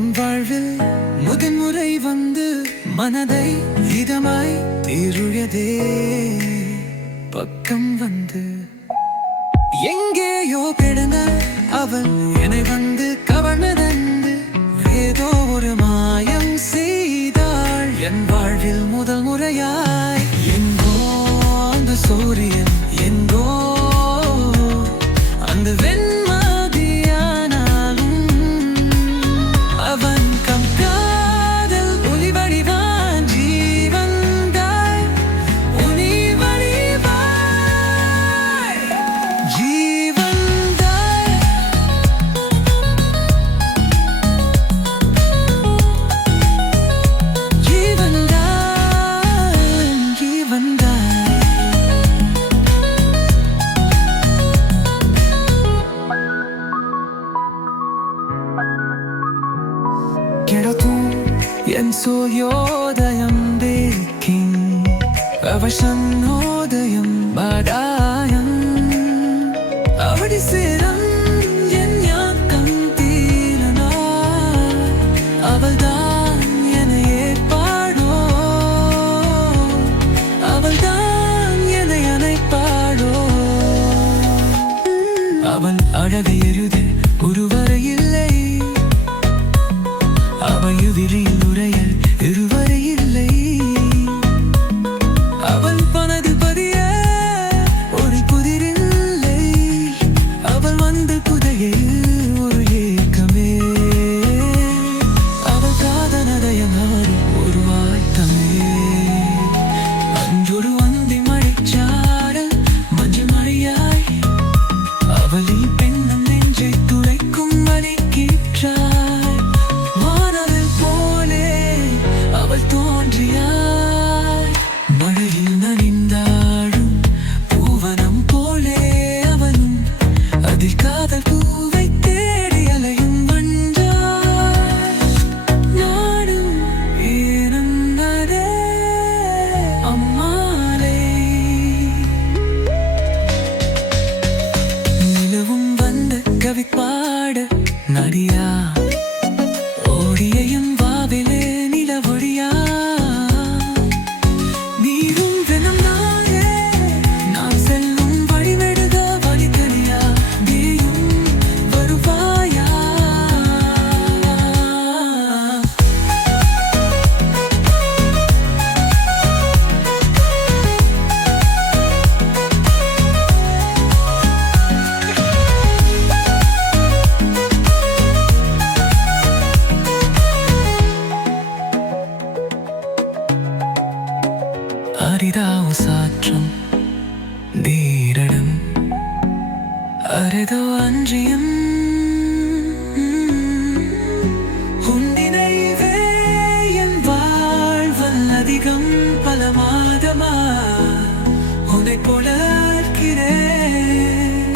என் வாழ்வில் முதன்முறை வந்து மனதை இதமாய் தீருயதே பக்கம் வந்து எங்கேயோ கிடந்த அவள் என்னை வந்து கவர்ந்ததென்று ஏதோ ஒரு மாயம் செய்தாள் என் வாழ்வில் முதல் முறையாய். எங்கோ அந்த சூரியன், எங்கோ அந்த வெண்மதியானாலும் அவன் காதல் ஒளி வடிவான் ஜீவந்தாய் ஒளி வடிவாய் ஜீவந்தாய் ஜீவந்தாய் ஜீவந்தாய். Keratum yen soyodayam bekin avashanodayam badayam avadiseram yen yakam tirana avaldan yenai erpaado avaldan yenai anaipaado aval azhagay erudhe uruvare illai அவயுதிரில் உரையல் இருவரை இல்லை அவள் பனது பதிய ஒரு புதிரில்லை அவள் வந்து புதையில் ஒரு ஏக்கமே அவள் காதனதயமாறு ஒரு வாய்த்தமே அன்றொரு வந்தி மழைச்சாரல் மஞ்சள் மழையாய் அவளில் பெண்ணும் நெஞ்சை துளைக்கும் வழி கீற்றாய் தோன்றியாய் மழையில் நனைந்தாடும் பூவனம் போலே அவனும் அதில் காதல் பூவை தேடி அலையும் வந்தாய் நாடும் ஏனந்தரே அம்மாளே. நிலவும் வந்த கவி பாட நடியா ஓடியையும் வாவிலே நிலவொழியா நீரும் வெனம் நாயே நாம் செல்லும் வழிவெடுக வழித்தனியா நீயும் வருவாயா. அரிதாவும் சாற்றும் தீரடும் அரிதோ அன்றியும் உன்னினைவே என் வாழ்வல் அதிகம் பல மாதமா உன்னை போல இருக்கிறேன்.